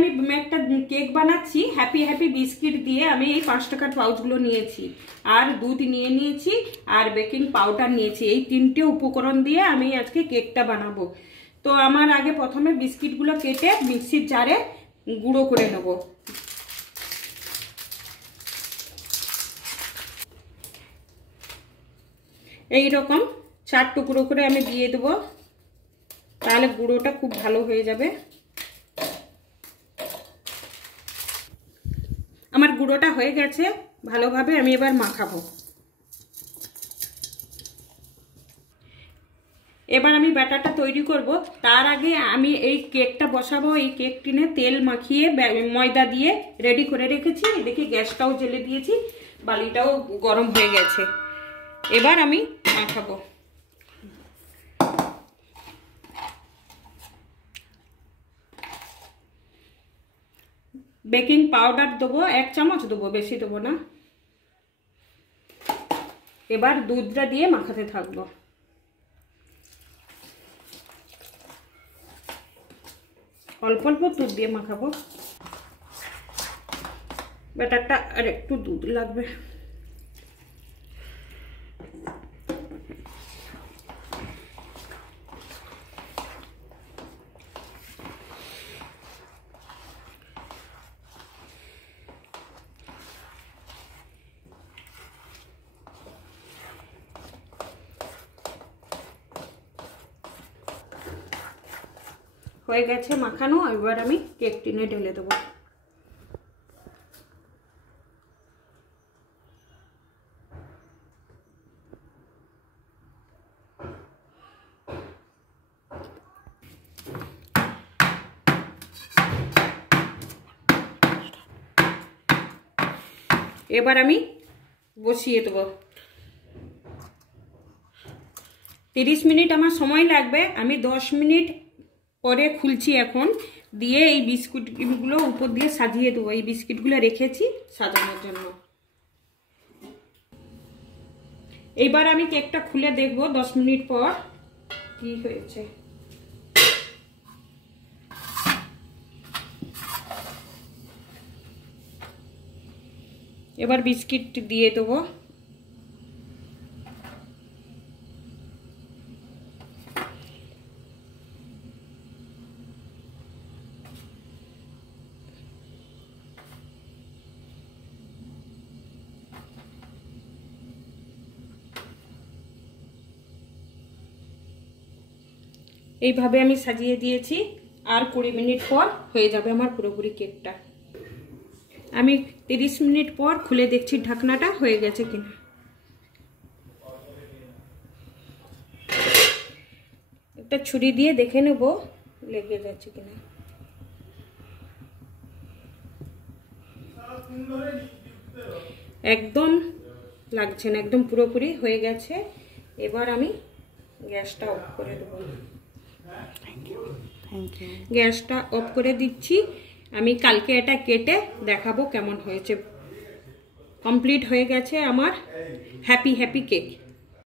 আমি একটা কেক বানাচ্ছি হ্যাপি হ্যাপি বিস্কিট দিয়ে। আমি এই 5 টাকার পাউচগুলো নিয়েছি, আর দুধ নিয়ে নিয়েছি, আর বেকিং পাউডার নিয়েছি। এই 3টে উপকরণ দিয়ে আমি আজকে কেকটা বানাবো। তো আমার আগে প্রথমে বিস্কিটগুলো কেটে মিক্সির জারে গুঁড়ো করে নেব। এই রকম 4 টুকরো করে আমি দিয়ে দেবো, তাহলে গুঁড়োটা খুব ভালো হয়ে যাবে। আমার গুঁড়োটা হয়ে গেছে ভালোভাবে, আমি এবার মাখাবো। এবার আমি ব্যাটারটা তৈরি করব। তার আগে আমি এই কেকটা বসাবো। এই কেক টিনে তেল মাখিয়ে ময়দা দিয়ে রেডি করে রেখেছি। এদিকে গ্যাসটাও জ্বেলে দিয়েছি, বালিটাও গরম হয়ে গেছে। এবার আমি মাখাবো। বেকিং পাউডার দেবো 1 চামচ দেবো, বেশি দেবো না। এবার দুধটা দিয়ে মাখাতে থাকবো। অল্প অল্প দুধ দিয়ে মাখাবো। ব্যাটারটা আর একটু দুধ লাগবে। হয়ে গেছে মাখানো। এবার আমি কেক টিনে ঢেলে দেবো। এবার আমি বসিয়ে দেবো। 30 মিনিট আমার সময় লাগবে। আমি 10 মিনিট পরে খুলছি এখন, দিয়ে এই বিস্কুটগুলো উপর দিয়ে সাজিয়ে দেবো। এই বিস্কিটগুলো রেখেছি সাজানোর জন্য। এইবার আমি কেকটা খুলে দেখব 10 মিনিট পর কি হয়েছে। এবার বিস্কিট দিয়ে দেবো। এইভাবে আমি সাজিয়ে দিয়েছি। আর 20 মিনিট পর হয়ে যাবে আমার পুরোপুরি কেকটা। আমি 30 মিনিট পর খুলে দেখছি ঢাকনাটা হয়ে গেছে কিনা। একটা ছুরি দিয়ে দেখে নেব লেগে যাচ্ছে কিনা। একদম লাগছে না, একদম পুরোপুরি হয়ে গেছে। এবার আমি গ্যাসটা অফ করে দেবো। গ্যাসটা অফ করে দিচ্ছি। আমি কালকে এটা কেটে দেখাবো কেমন হয়েছে। কমপ্লিট হয়ে গেছে আমার হ্যাপি হ্যাপি কেক।